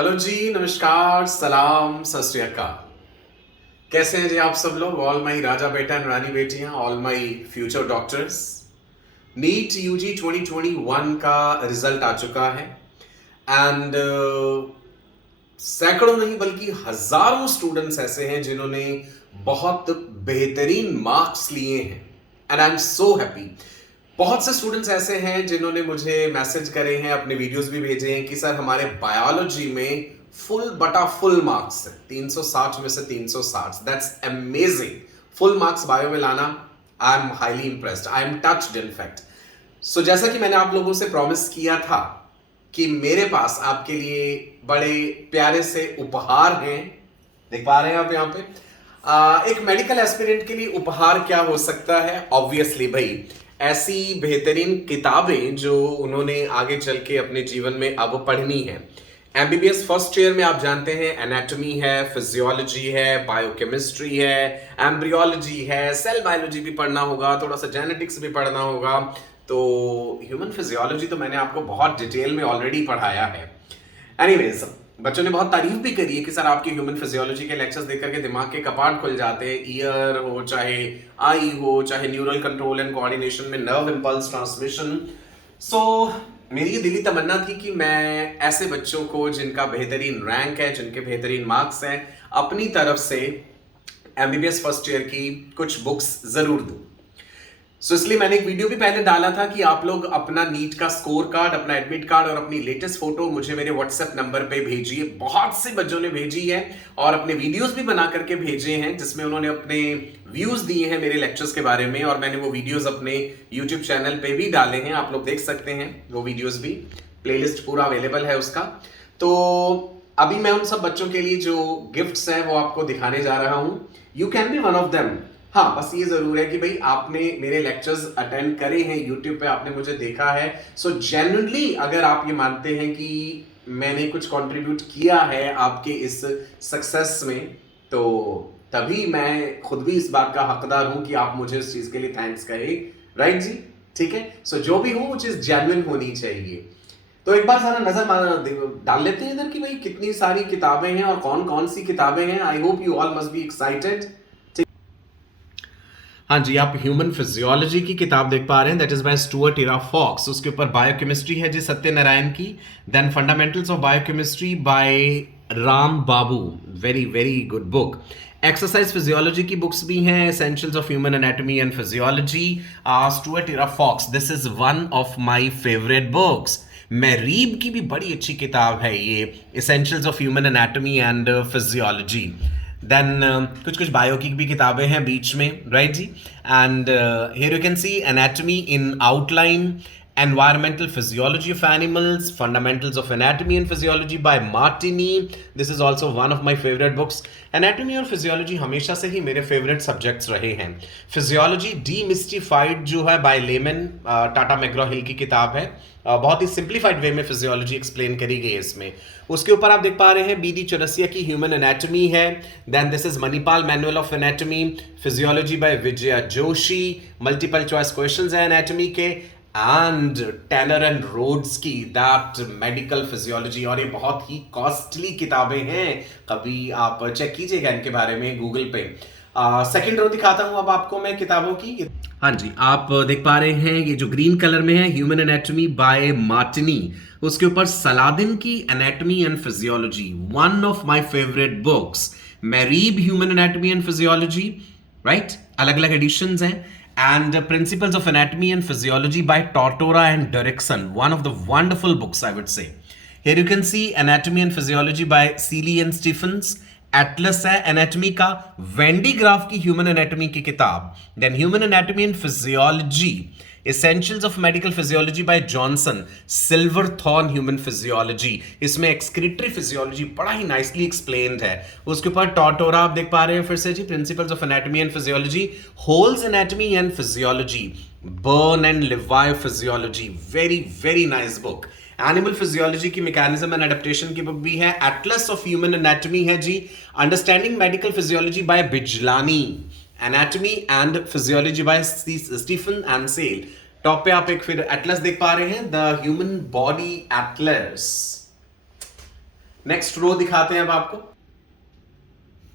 Hello जी, नमस्कार, सलाम, सत श्री अकाल। कैसे हैं जी आप सब लोग? ऑल माई राजा बेटा एंड रानी बेटियां, all my future doctors. NEET UG 2021 का रिजल्ट आ चुका है एंड सैकड़ों नहीं बल्कि हजारों स्टूडेंट्स ऐसे हैं जिन्होंने बहुत बेहतरीन मार्क्स लिए हैं and I am so happy. बहुत से स्टूडेंट्स ऐसे हैं जिन्होंने मुझे मैसेज करे हैं, अपने वीडियोस भी भेजे हैं कि सर हमारे बायोलॉजी में फुल बटा फुल मार्क्स है, 360 में से 360। That's amazing. Full marks bio में लाना, I am highly impressed, I am touched in fact. So जैसा कि मैंने आप लोगों से प्रॉमिस किया था कि मेरे पास आपके लिए बड़े प्यारे से उपहार हैं। देख पा रहे हैं आप यहाँ पे? एक मेडिकल एस्पिरेंट के लिए उपहार क्या हो सकता है? ऑब्वियसली भाई, ऐसी बेहतरीन किताबें जो उन्होंने आगे चल के अपने जीवन में अब पढ़नी है। एमबीबीएस फर्स्ट ईयर में आप जानते हैं एनाटॉमी है, फिजियोलॉजी है, बायोकेमिस्ट्री है, एम्ब्रियोलॉजी है, सेल बायोलॉजी भी पढ़ना होगा, थोड़ा सा जेनेटिक्स भी पढ़ना होगा। तो ह्यूमन फिजियोलॉजी तो मैंने आपको बहुत डिटेल में ऑलरेडी पढ़ाया है। एनीवेज, बच्चों ने बहुत तारीफ भी करी है कि सर आपके ह्यूमन फिजियोलॉजी के लेक्चर्स देख करके दिमाग के कपाट खुल जाते हैं। ईयर हो, चाहे आई हो, चाहे न्यूरल कंट्रोल एंड कोऑर्डिनेशन में नर्व इंपल्स ट्रांसमिशन। सो मेरी ये दिली तमन्ना थी कि मैं ऐसे बच्चों को जिनका बेहतरीन रैंक है, जिनके बेहतरीन मार्क्स हैं, अपनी तरफ से एमबीबीएस फर्स्ट ईयर की कुछ बुक्स जरूर दूं। सो इसलिए मैंने एक वीडियो भी पहले डाला था कि आप लोग अपना नीट का स्कोर कार्ड, अपना एडमिट कार्ड और अपनी लेटेस्ट फोटो मुझे मेरे व्हाट्सएप नंबर पे भेजिए। बहुत से बच्चों ने भेजी है और अपने वीडियोस भी बना करके भेजे हैं जिसमें उन्होंने अपने व्यूज दिए हैं मेरे लेक्चर्स के बारे में, और मैंने वो वीडियोस अपने यूट्यूब चैनल पे भी डाले हैं। आप लोग देख सकते हैं वो वीडियोस भी, प्लेलिस्ट पूरा अवेलेबल है उसका। तो अभी मैं उन सब बच्चों के लिए जो गिफ्ट्स हैं वो आपको दिखाने जा रहा हूं। You can be one of them. हाँ, बस ये जरूर है कि भाई आपने मेरे लेक्चर्स अटेंड करे हैं, यूट्यूब पे आपने मुझे देखा है। सो जेन्युइनली अगर आप ये मानते हैं कि मैंने कुछ कंट्रीब्यूट किया है आपके इस सक्सेस में, तो तभी मैं खुद भी इस बात का हकदार हूं कि आप मुझे इस चीज के लिए थैंक्स कहे। राइट जी? ठीक है। सो जो भी हो वो चीज जेन्युइन होनी चाहिए। तो एक बार सारा नजर डाल लेते हैं इधर कि भाई कितनी सारी किताबें हैं और कौन कौन सी किताबें हैं। I hope you all must be excited. हाँ जी, आप ह्यूमन फिजियोलॉजी की किताब देख पा रहे हैं, that is by Stuart Ira Fox. उसके ऊपर बायोकेमिस्ट्री है जी सत्यनारायण की, then fundamentals of biochemistry by Ram Babu, very very good book. Exercise physiology की बुक्स भी हैं, essentials of human anatomy and physiology, Stuart Ira Fox, this is one of my favourite books. Marieb की भी बड़ी अच्छी किताब है ये, essentials of human anatomy and physiology. Then कुछ कुछ बायो की भी किताबें हैं बीच में, right ji. And here you can see anatomy in outline, environmental physiology of animals, fundamentals of anatomy and physiology by Martini. This is also one of my favorite books. Anatomy और physiology हमेशा से ही मेरे favorite subjects रहे हैं। Physiology Demystified जो है by Lehman, Tata मैग्रॉ हिल की किताब है। बहुत ही सिंप्लीफाइड वे में फिजियोलॉजी एक्सप्लेन करी गई है इसमें। उसके ऊपर आप देख पा रहे हैं बीडी चौरसिया की ह्यूमन एनाटॉमी है। Then this is Manipal manual of anatomy, physiology by Vijaya Joshi, multiple choice questions हैं एनाटॉमी के, एंड टैनर एंड रोड्स की दैट मेडिकल फिजियोलॉजी। और ये बहुत ही कॉस्टली किताबें हैं, कभी आप चेक कीजिएगा इनके बारे में गूगल पे। सेकेंड रो दिखाता हूं अब आपको मैं किताबों की। हाँ जी, आप देख पा रहे हैं ये जो ग्रीन कलर में है, ह्यूमन एनाटॉमी बाय मार्टिनी। उसके ऊपर सलादिन की anatomy and physiology, one of my favourite books. Marieb human anatomy and physiology, right, अलग अलग एडिशंस हैं। And Principles of Anatomy and Physiology by Tortora and Derrickson, one of the wonderful books I would say. Here you can see Anatomy and Physiology by Seeley and Stephens. Atlas है anatomy का, Wendy Graaff की human anatomy की किताब, then human anatomy and physiology, essentials of medical physiology by Johnson, Silverthorn human physiology, इसमें excretory physiology बड़ा ही nicely explained है। उसके ऊपर टॉटोरा आप देख पा रहे हैं फिर से जी, principles of anatomy and physiology, Hole's anatomy and physiology, Berne and Levy physiology, very very nice book. Animal physiology की मैकेनिज्म एंड एडेप्टेशन की बुक भी है। एटलस ऑफ ह्यूमन एनाटॉमी है जी, understanding medical physiology by Bijlani, anatomy and physiology by Stephen and Sell. Top पे आप एक फिर एटलस देख पा रहे हैं, the human body atlas. Next row दिखाते हैं अब आपको।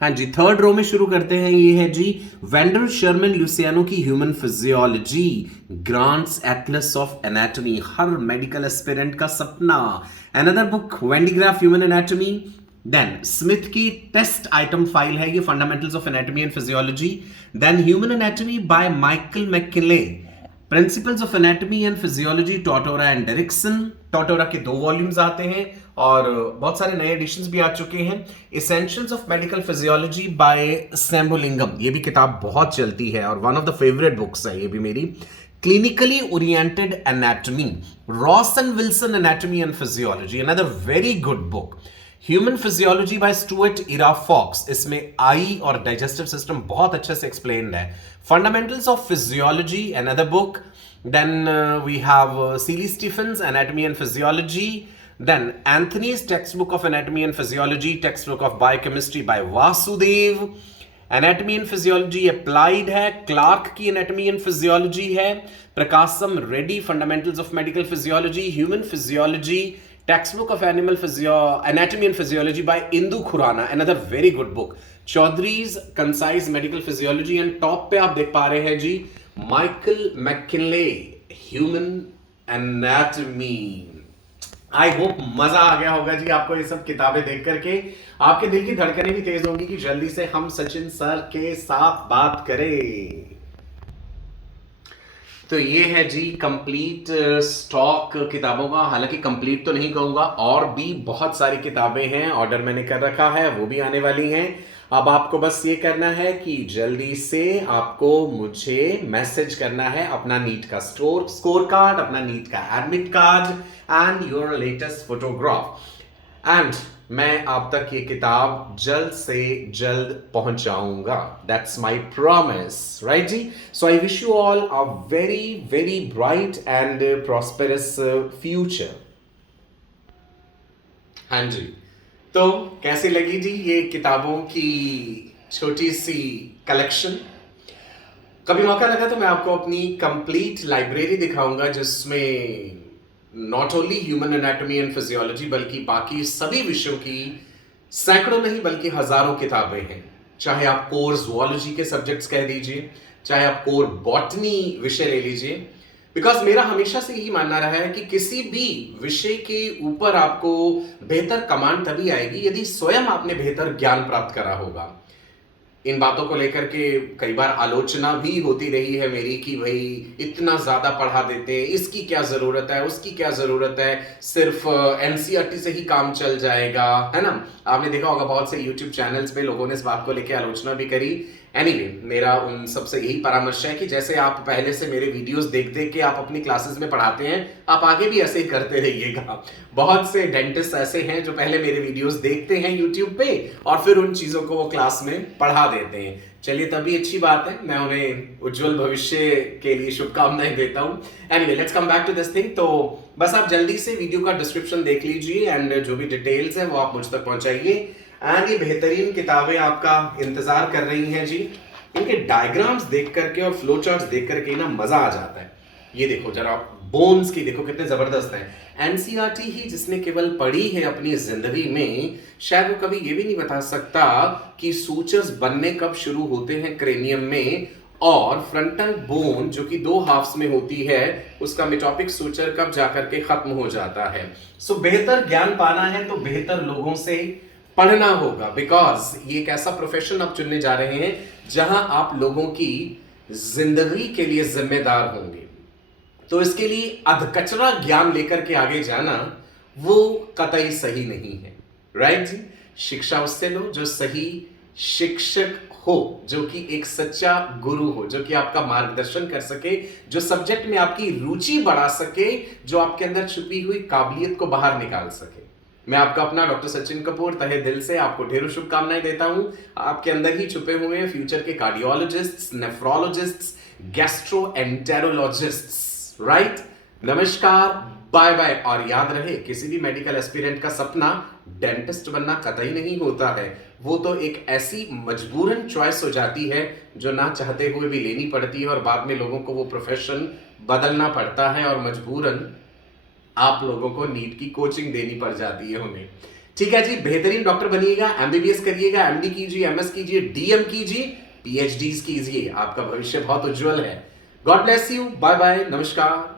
हाँ जी, थर्ड रो में शुरू करते हैं। ये है जी वेंडर शर्मन लुसियानो की human physiology, Grant's atlas of anatomy, हर मेडिकल एस्पिरेंट का सपना। Another book Van De Graaff human anatomy. Then Smith की टेस्ट आइटम फाइल है ये, fundamentals of anatomy and physiology. Then human anatomy by Michael McKinley, principles of anatomy and physiology, Tortora and Derrickson. Tortora के 2 volumes आते हैं और बहुत सारे नए एडिशंस भी आ चुके हैं। Essentials of medical physiology by Sembulingam, ये भी किताब बहुत चलती है और one of the favourite books है ये भी मेरी। Clinically oriented anatomy, Ross and Wilson anatomy and physiology, another very good book. Human physiology by Stuart Ira Fox, इसमें आई और डाइजेस्टिव सिस्टम बहुत अच्छे से एक्सप्लेन्ड है। Fundamentals of physiology, another book. Then we have Seeley Stephens, Anatomy and Physiology. Then Anthony's Textbook of Anatomy and Physiology, Textbook of Biochemistry by Vasudev. Anatomy and Physiology Applied है, Clark की Anatomy and Physiology है, Prakasam Reddy Fundamentals of Medical Physiology, Human Physiology, Textbook of Anatomy and Physiology by Indu Khurana, another very good book. Chaudhry's Concise Medical Physiology, and top पे आप देख पा रहे हैं जी Michael McKinley, human anatomy. I hope मजा आ गया होगा जी आपको ये सब किताबें देख करके। आपके दिल की धड़कनें भी तेज होंगी कि जल्दी से हम सचिन सर के साथ बात करें। तो ये है जी कंप्लीट स्टॉक किताबों का, हालांकि कंप्लीट तो नहीं कहूंगा, और भी बहुत सारी किताबें हैं, ऑर्डर मैंने कर रखा है, वो भी आने वाली हैं। अब आपको बस ये करना है कि जल्दी से आपको मुझे मैसेज करना है अपना नीट का स्कोर कार्ड, अपना नीट का admit card and your latest photograph, and मैं आप तक ये किताब जल्द से जल्द पहुंचाऊंगा। दैट्स माई प्रॉमिस, राइट जी। So I wish you all a very very bright and prosperous future. हाँ जी, तो कैसी लगी जी ये किताबों की छोटी सी कलेक्शन? कभी मौका लगा तो मैं आपको अपनी कंप्लीट लाइब्रेरी दिखाऊंगा, जिसमें not only human anatomy and physiology बल्कि बाकी सभी विषयों की सैकड़ों नहीं बल्कि हजारों किताबें हैं। चाहे आप कोर ज़ूलॉजी के सब्जेक्ट्स कह दीजिए, चाहे आप कोर बॉटनी विषय ले लीजिए, बिकॉज मेरा हमेशा से यही मानना रहा है कि किसी भी विषय के ऊपर आपको बेहतर कमांड तभी आएगी यदि स्वयं आपने बेहतर ज्ञान प्राप्त करा होगा। इन बातों को लेकर के कई बार आलोचना भी होती रही है मेरी कि भाई इतना ज़्यादा पढ़ा देते हैं, इसकी क्या ज़रूरत है, उसकी क्या ज़रूरत है, सिर्फ एनसीईआरटी से ही काम चल जाएगा, है ना। आपने देखा होगा बहुत से यूट्यूब चैनल्स पे लोगों ने इस बात को लेकर आलोचना भी करी। एनीवे, मेरा उन सबसे यही परामर्श है कि जैसे आप पहले से मेरे वीडियोस देख देख के आप अपनी क्लासेस में पढ़ाते हैं, आप आगे भी ऐसे ही करते रहिएगा। बहुत से डेंटिस्ट ऐसे हैं जो पहले मेरे वीडियोस देखते हैं यूट्यूब पे और फिर उन चीज़ों को वो क्लास में पढ़ा देते हैं। चलिए, तभी अच्छी बात है, मैं उन्हें उज्जवल भविष्य के लिए शुभकामनाएं देता हूँ। Anyway, let's come back to this thing. तो बस आप जल्दी से वीडियो का डिस्क्रिप्शन देख लीजिए एंड जो भी डिटेल्स है वो आप मुझ तक पहुंचाइए। एंड ये बेहतरीन किताबें आपका इंतजार कर रही हैं जी। इनके डायग्राम्स देख करके और फ्लो चार्ट्स देख करके ना मजा आ जाता है। ये देखो जरा, बोन्स की देखो कितने जबरदस्त हैं। एनसीईआरटी ही जिसने केवल पढ़ी है अपनी जिंदगी में, शायद वो कभी ये भी नहीं बता सकता कि सूचर्स बनने कब शुरू होते हैं क्रेनियम में, और फ्रंटल बोन जो कि 2 हाफ्स में होती है उसका मेटोपिक सूचर कब जाकर के खत्म हो जाता है। सो बेहतर ज्ञान पाना है तो बेहतर लोगों से पढ़ना होगा, बिकॉज ये एक ऐसा प्रोफेशन आप चुनने जा रहे हैं जहां आप लोगों की जिंदगी के लिए जिम्मेदार होंगे। तो इसके लिए अधकचरा ज्ञान लेकर के आगे जाना वो कतई सही नहीं है, राइट जी। शिक्षा उससे लो जो सही शिक्षक हो, जो कि एक सच्चा गुरु हो, जो कि आपका मार्गदर्शन कर सके, जो सब्जेक्ट में आपकी रुचि बढ़ा सके, जो आपके अंदर छुपी हुई काबिलियत को बाहर निकाल सके। मैं आपका अपना डॉक्टर सचिन कपूर तहे दिल से आपको ढेरों शुभकामनाएं देता हूं। आपके अंदर ही छुपे हुए हैं फ्यूचर के कार्डियोलॉजिस्ट्स, नेफ्रोलॉजिस्ट्स, गैस्ट्रोएंटेरोलॉजिस्ट्स, राइट। नमस्कार, बाय बाय। और याद रहे, किसी भी मेडिकल एस्पिरेंट का सपना डेंटिस्ट बनना कतई नहीं होता है। वो तो एक ऐसी मजबूरन चॉइस हो जाती है जो ना चाहते हुए भी लेनी पड़ती है, और बाद में लोगों को वो प्रोफेशन बदलना पड़ता है और मजबूरन आप लोगों को नीट की कोचिंग देनी पड़ जाती है उन्हें। ठीक है जी, बेहतरीन डॉक्टर बनिएगा, एमबीबीएस करिएगा, एमडी कीजिए, एमएस कीजिए, डीएम कीजिए, पीएचडीज कीजिए, आपका भविष्य बहुत उज्जवल है। God bless you, bye bye, नमस्कार।